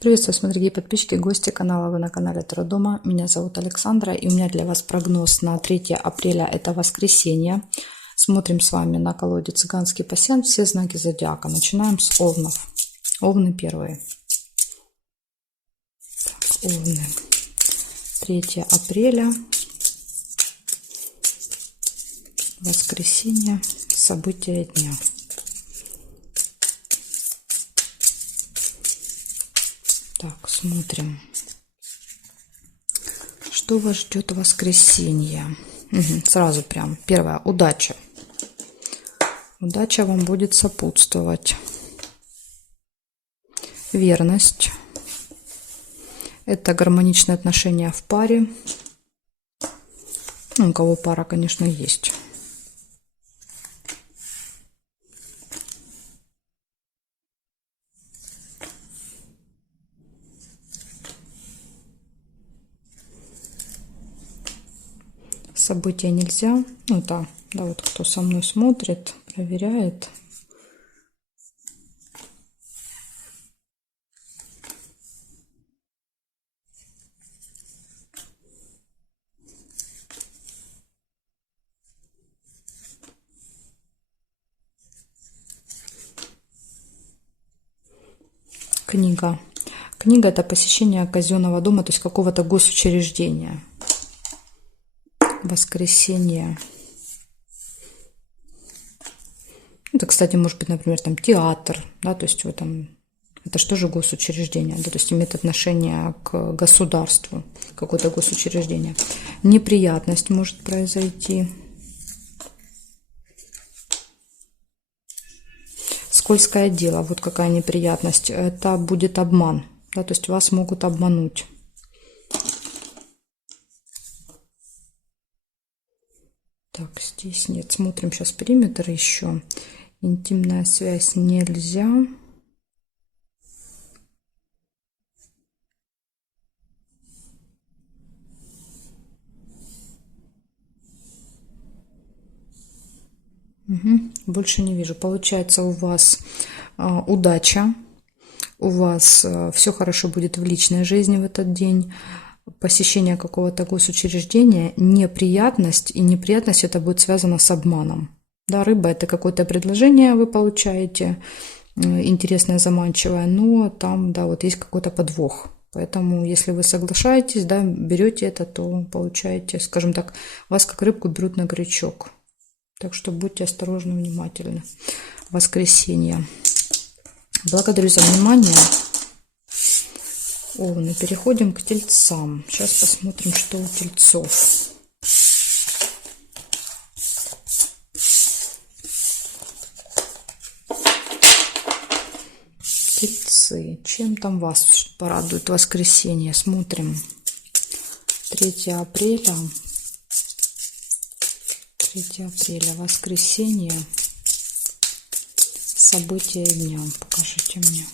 Приветствую, смотри, дорогие подписчики, гости канала. Вы на канале Таро Дома. Меня зовут Александра, и у меня для вас прогноз на 3 апреля, это воскресенье. Смотрим с вами на колоде «Цыганский пасьянс», все знаки зодиака. Начинаем с овнов. Овны первые. Так, овны. 3 апреля, воскресенье, события дня. Так, смотрим, что вас ждет в воскресенье. Сразу прям первое, удача. Удача вам будет сопутствовать. Верность. Это гармоничные отношения в паре. Ну, у кого пара, конечно, есть. События нельзя. Ну да, вот кто со мной смотрит, проверяет. Книга. Книга — это посещение казенного дома, то есть какого-то госучреждения. Воскресенье. Это, кстати, может быть, например, там театр, да, то есть в этом, это что же госучреждение, да, то есть имеет отношение к государству, какое-то госучреждение. Неприятность может произойти. Скользкое дело, вот какая неприятность, это будет обман, да, то есть вас могут обмануть. Так, здесь нет. Смотрим сейчас периметр еще. Интимная связь нельзя. Больше не вижу. Получается, у вас удача. У вас все хорошо будет в личной жизни в этот день. Посещение какого-то госучреждения, неприятность, и неприятность это будет связано с обманом. Да, рыба — это какое-то предложение вы получаете, интересное, заманчивое, но там, да, вот есть какой-то подвох. Поэтому, если вы соглашаетесь, да, берете это, то получаете, скажем так, вас как рыбку берут на крючок. Так что будьте осторожны, внимательны. Воскресенье. Благодарю за внимание. Овны. Переходим к тельцам. Сейчас посмотрим, что у тельцов. Тельцы. Чем там вас порадует воскресенье? Смотрим. 3 апреля. 3 апреля. Воскресенье. События дня. Покажите мне.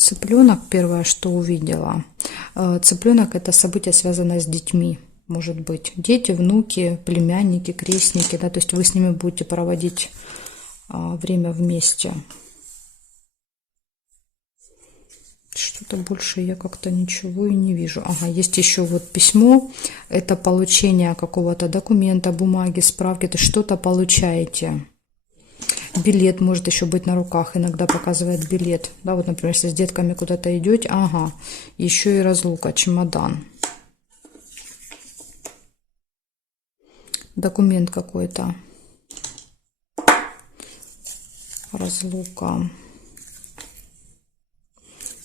Цыпленок, первое, что увидела. Цыпленок — это событие, связанное с детьми. Может быть, дети, внуки, племянники, крестники, да, то есть вы с ними будете проводить время вместе. Что-то больше я как-то ничего и не вижу. Ага, есть еще вот письмо. Это получение какого-то документа, бумаги, справки. Это что-то получаете. Билет может еще быть на руках, иногда показывает билет. Да, вот, например, если с детками куда-то идете, ага, еще и разлука, чемодан. Документ какой-то. разлука.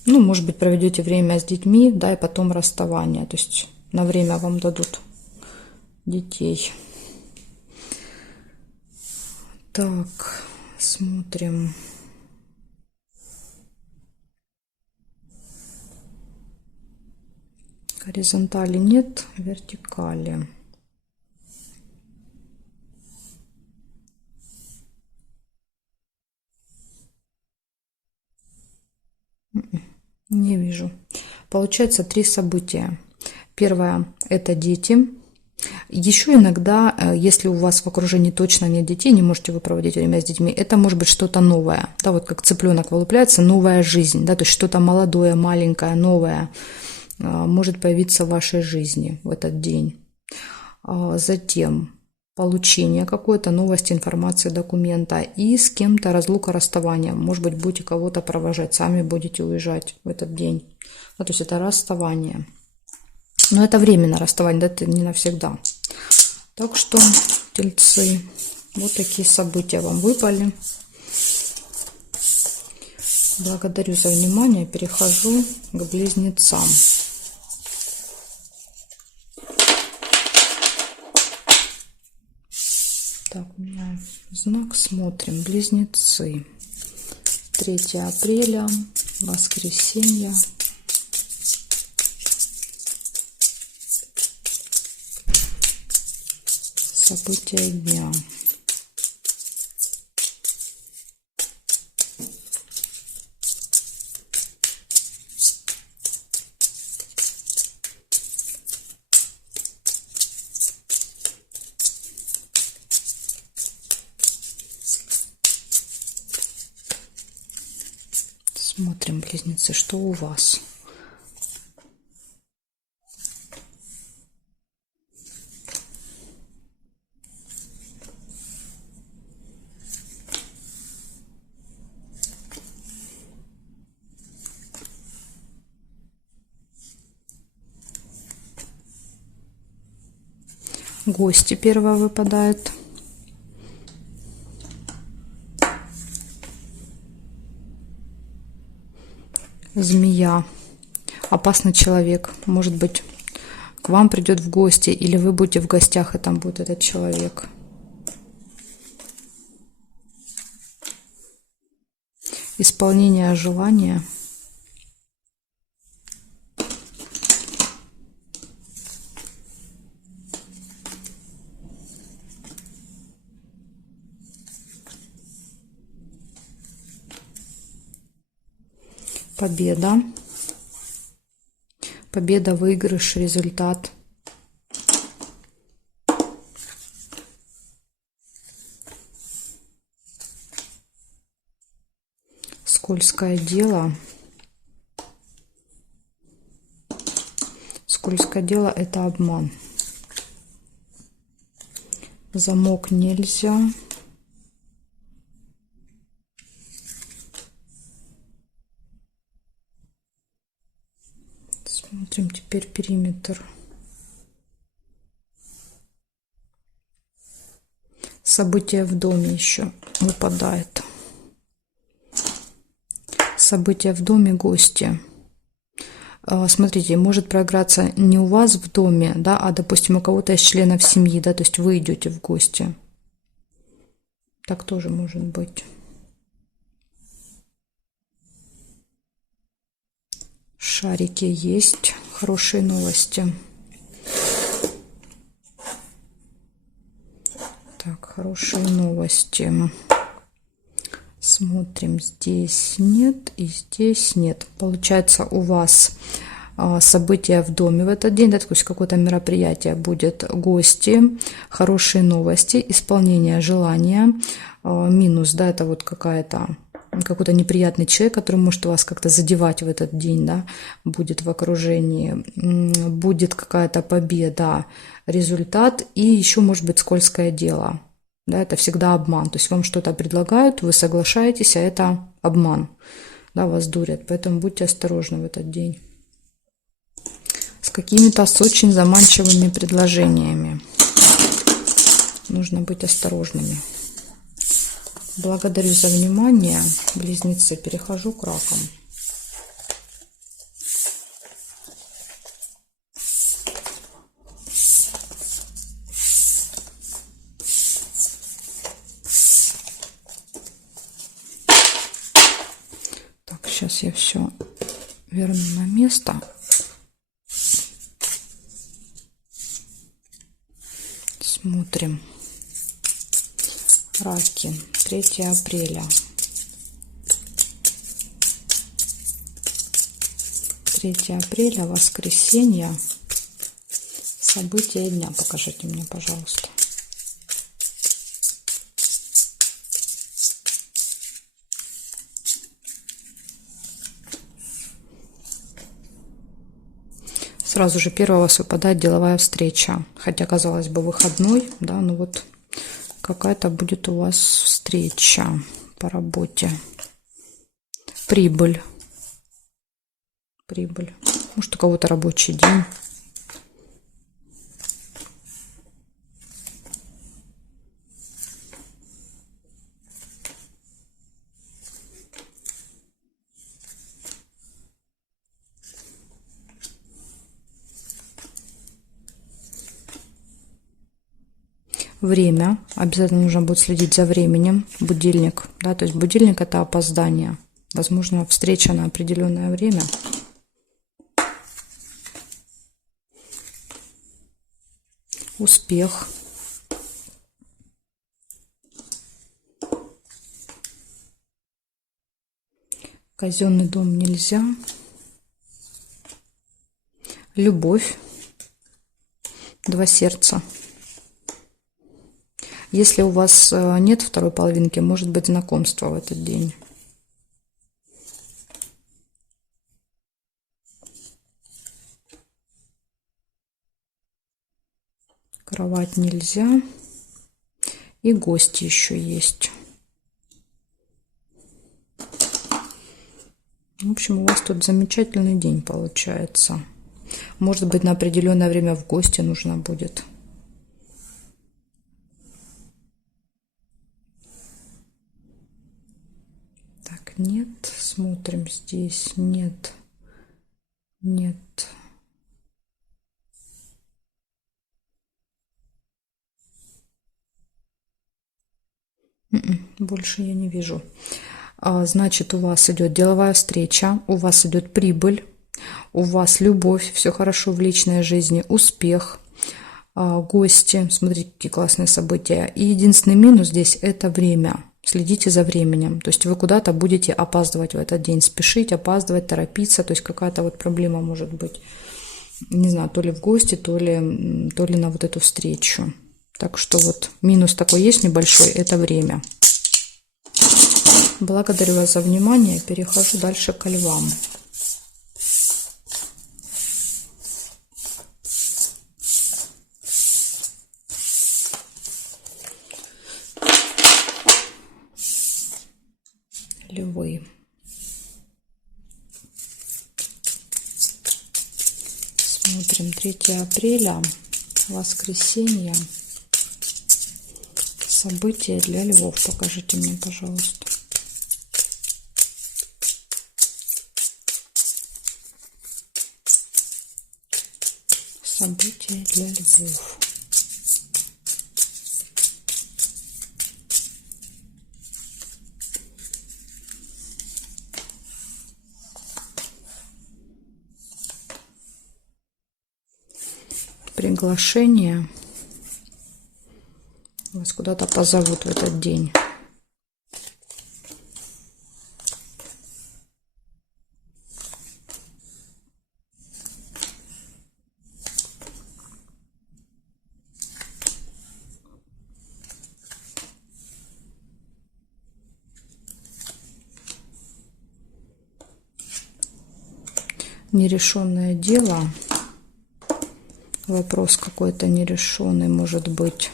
Ну, может быть, проведете время с детьми, да, и потом расставание. То есть на время вам дадут детей. Так, смотрим. Горизонтали нет, вертикали. Не вижу. Получается 3 события. Первое – это дети. Еще иногда, если у вас в окружении точно нет детей, не можете вы проводить время с детьми, это может быть что-то новое. Да, вот как цыпленок вылупляется, новая жизнь. Да, то есть что-то молодое, маленькое, новое может появиться в вашей жизни в этот день. Затем получение какой-то новости, информации, документа и с кем-то разлука, расставание. Может быть, будете кого-то провожать, сами будете уезжать в этот день. Ну, то есть это расставание. Но это временно расставание, да, это не навсегда. Так что, тельцы, вот такие события вам выпали. Благодарю за внимание. Перехожу к близнецам. Так, у меня знак, смотрим. Близнецы. 3 апреля, воскресенье. События дня. Смотрим, близнецы, что у вас. Гости первая выпадает. Змея. Опасный человек. Может быть, к вам придет в гости, или вы будете в гостях, и там будет этот человек. Исполнение желания. Победа. Победа, выигрыш, результат. Скользкое дело. Скользкое дело – это обман. Замок нельзя. Смотрим теперь периметр. События в доме еще выпадает. События в доме, гости. Смотрите, может проиграться не у вас в доме, да, а, допустим, у кого-то из членов семьи, да, то есть вы идете в гости. Так тоже может быть. Шарики есть. Хорошие новости. Так, хорошие новости. Смотрим, здесь нет и здесь нет. Получается, у вас события в доме в этот день, да, то есть какое-то мероприятие будет, гости, хорошие новости, исполнение желания. Минус, да, это вот какой-то неприятный человек, который может вас как-то задевать в этот день, да, будет в окружении, будет какая-то победа, результат, и еще может быть скользкое дело, да, это всегда обман, то есть вам что-то предлагают, вы соглашаетесь, а это обман, да, вас дурят, поэтому будьте осторожны в этот день. С какими-то с очень заманчивыми предложениями нужно быть осторожными. Благодарю за внимание, близнецы. Перехожу к ракам. Так, сейчас я все верну на место. Смотрим. Раки. 3 апреля. 3 апреля, воскресенье. События дня. Покажите мне, пожалуйста. Сразу же первого у вас выпадает деловая встреча. Хотя, казалось бы, выходной, да, но вот какая-то будет у вас встреча по работе. Прибыль. Прибыль. Может, у кого-то рабочий день. Время. Обязательно нужно будет следить за временем. Будильник. Да, то есть будильник — это опоздание. Возможно, встреча на определенное время. Успех. Казенный дом нельзя. Любовь. 2 сердца. Если у вас нет второй половинки, может быть знакомство в этот день. Кровать нельзя. И гости еще есть. В общем, у вас тут замечательный день получается. Может быть, на определенное время в гости нужно будет. Так, нет. Смотрим здесь. Нет. Нет. Больше я не вижу. Значит, у вас идет деловая встреча, у вас идет прибыль, у вас любовь, все хорошо в личной жизни, успех, гости. Смотрите, какие классные события. И единственный минус здесь — это время. Следите за временем. То есть вы куда-то будете опаздывать в этот день. Спешить, опаздывать, торопиться. То есть какая-то вот проблема может быть. Не знаю, то ли в гости, то ли на вот эту встречу. Так что вот минус такой есть небольшой — это время. Благодарю вас за внимание. Перехожу дальше к львам. Львы. Смотрим. 3 апреля. Воскресенье. События для львов. Покажите мне, пожалуйста. События для львов. Приглашение. Вас куда-то позовут в этот день. Нерешенное дело. Вопрос какой-то нерешенный может быть.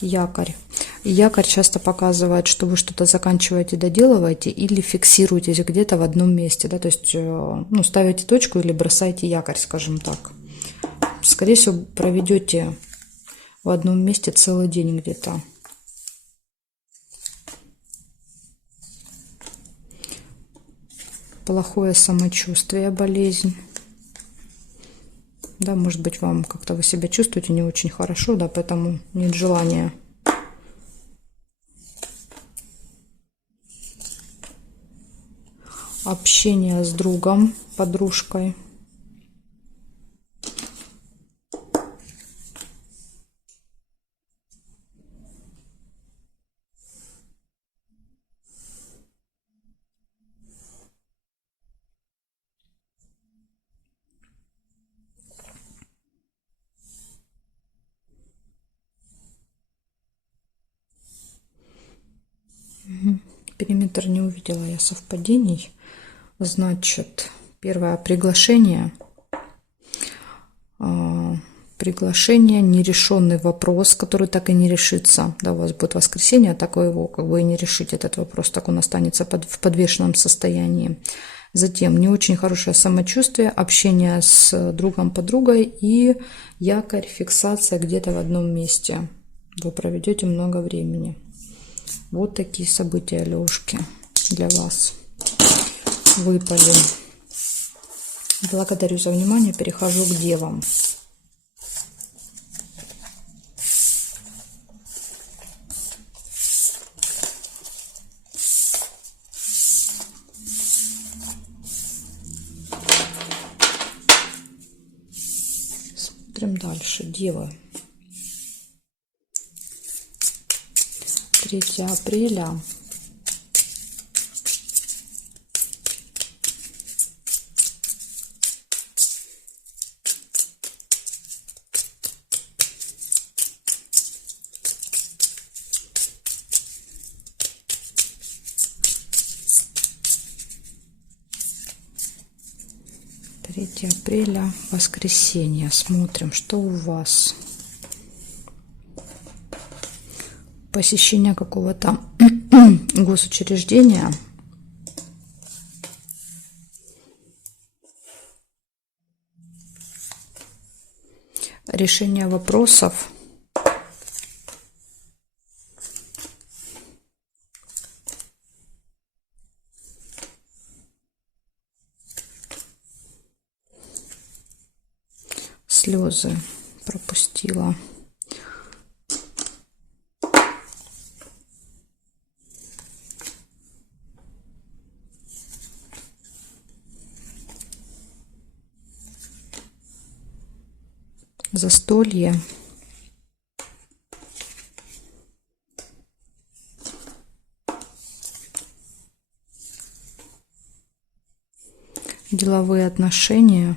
Якорь. Якорь часто показывает, что вы что-то заканчиваете, доделываете или фиксируетесь где-то в одном месте, да, то есть, ну, ставите точку или бросаете якорь, скажем так. Скорее всего, проведете в одном месте целый день где-то. Плохое самочувствие, болезнь. Да, может быть, вам как-то вы себя чувствуете не очень хорошо, да, поэтому нет желания. Общение с другом, подружкой. Периметр не увидела я совпадений. Значит, первое приглашение. Приглашение, нерешенный вопрос, который так и не решится. Да, у вас будет воскресенье, а так вы его как бы и не решите, этот вопрос, так он останется в подвешенном состоянии. Затем не очень хорошее самочувствие, общение с другом, подругой и якорь, фиксация где-то в одном месте. Вы проведете много времени. Вот такие события, Лёшки, для вас выпали. Благодарю за внимание. Перехожу к девам. Смотрим дальше. Девы. 3 апреля. Воскресенье. Смотрим, что у вас. Посещение какого-то госучреждения. Решение вопросов. Слезы пропустила. Застолье. Деловые отношения.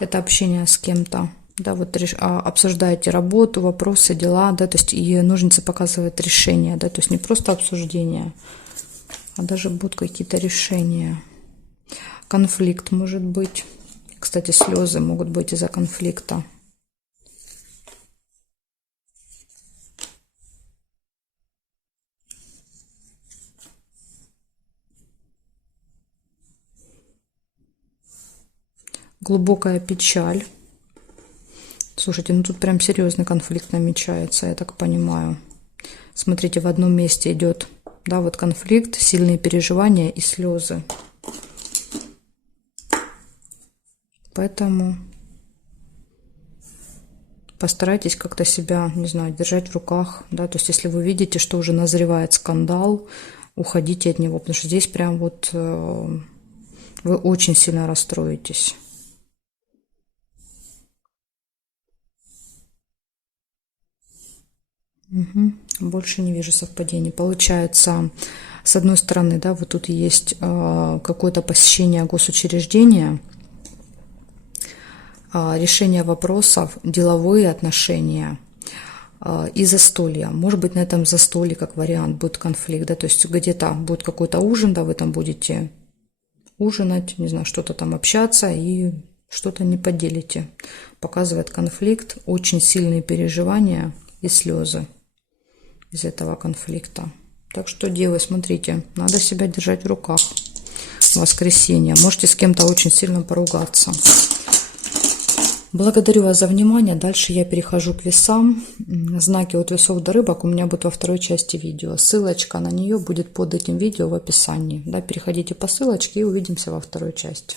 Это общение с кем-то. Да, вот обсуждаете работу, вопросы, дела, да, то есть и ножницы показывают решение, да, то есть не просто обсуждение, а даже будут какие-то решения. Конфликт может быть. Кстати, слезы могут быть из-за конфликта. Глубокая печаль. Слушайте, ну тут прям серьезный конфликт намечается, я так понимаю. Смотрите, в одном месте идет, да, вот конфликт, сильные переживания и слезы. Поэтому постарайтесь как-то себя, не знаю, держать в руках, да, то есть если вы видите, что уже назревает скандал, уходите от него, потому что здесь прям вот вы очень сильно расстроитесь. Угу. Больше не вижу совпадений. Получается, с одной стороны, да, вот тут есть какое-то посещение госучреждения, решение вопросов, деловые отношения и застолья. Может быть, на этом застолье, как вариант, будет конфликт, да, то есть где-то будет какой-то ужин, да, вы там будете ужинать, не знаю, что-то там общаться и что-то не поделите. Показывает конфликт, очень сильные переживания, и слезы из этого конфликта. Так что, девы, смотрите, надо себя держать в руках. Воскресенье. Можете с кем-то очень сильно поругаться. Благодарю вас за внимание. Дальше я перехожу к весам. Знаки от весов до рыбок у меня будут во второй части видео. Ссылочка на нее будет под этим видео в описании. Да, переходите по ссылочке и увидимся во второй части.